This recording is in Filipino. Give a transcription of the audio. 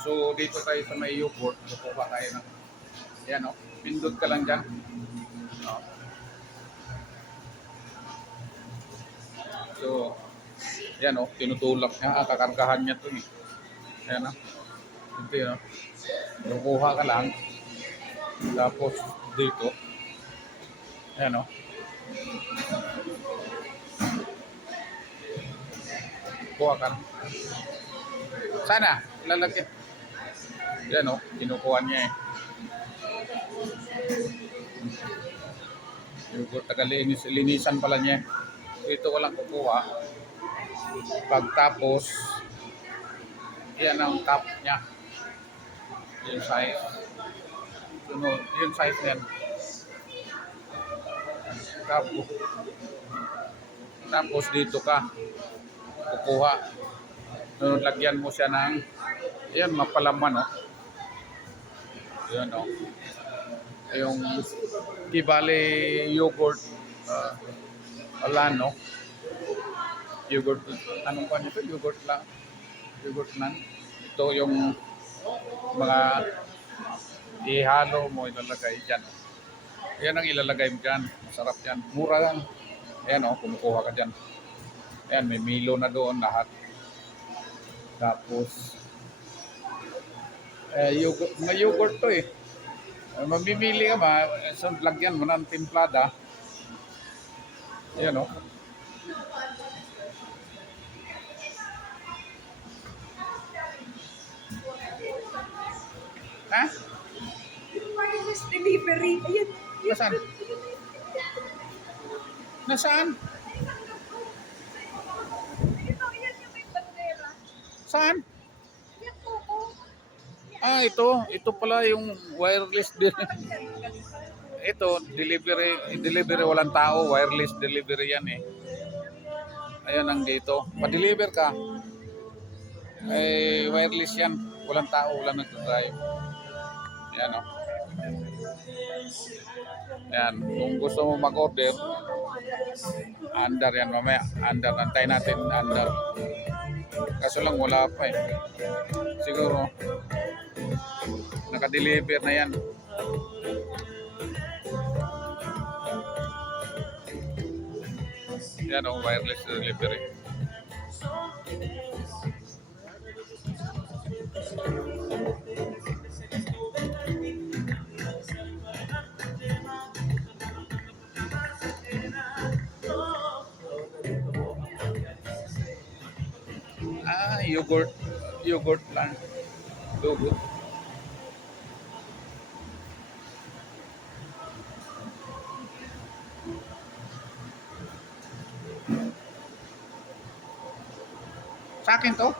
So, dito tayo sa may yogurt. Kukuha tayo ng, yan o, pindot ka lang dyan. No? So, yan o, tinutulak niya. Kakargahan niya ito eh. Yan o. Ito yun o. Kukuha ka lang. Tapos, dito. Yan o. Kuha ka lang. Sana, lalagyan. Yan o, kinukuha niya eh. Yogurt, linisan pala niya. Dito ko lang kukuha. Pagtapos, yan ang cup niya. Yung size. Sunod, yung size niyan. Tapos dito ka kukuha. Sunod, lagyan mo siya ng, yan, mapalaman o. Yan o. Yung Kibale yogurt Alano yogurt, anong pa nito? Yogurt lang, yogurt nan. Ito yung mga ihalo mo, ilalagay dyan. Yan ang ilalagay mo dyan. Masarap yan, mura lang. Ayan o, kumukuha ka dyan. Ayan, may Milo na doon lahat. Tapos yogurt, may yogurt to eh. Mamimili ka ba, so lagyan mo ng timplada. Ayan o. Ha? Wireless delivery. Ayan. Nasaan? Nasaan? Ito, yan yung may bandera. Saan? Yan po po. Ah, ito. Ito pala yung wireless ito, delivery walang tao, wireless delivery yan eh. Ayan ang dito. Pa-deliver ka. Eh, wireless yan. Walang tao, walang nagdadrive. Yan o. Yan. Kung gusto mo mag-order, under yan mamaya. Under. Antay natin under. Kaso lang wala pa eh. Siguro naka-deliver na yan. Yan o, wireless delivery. Ah, yogurt lang. Yogurt. Sa akin to?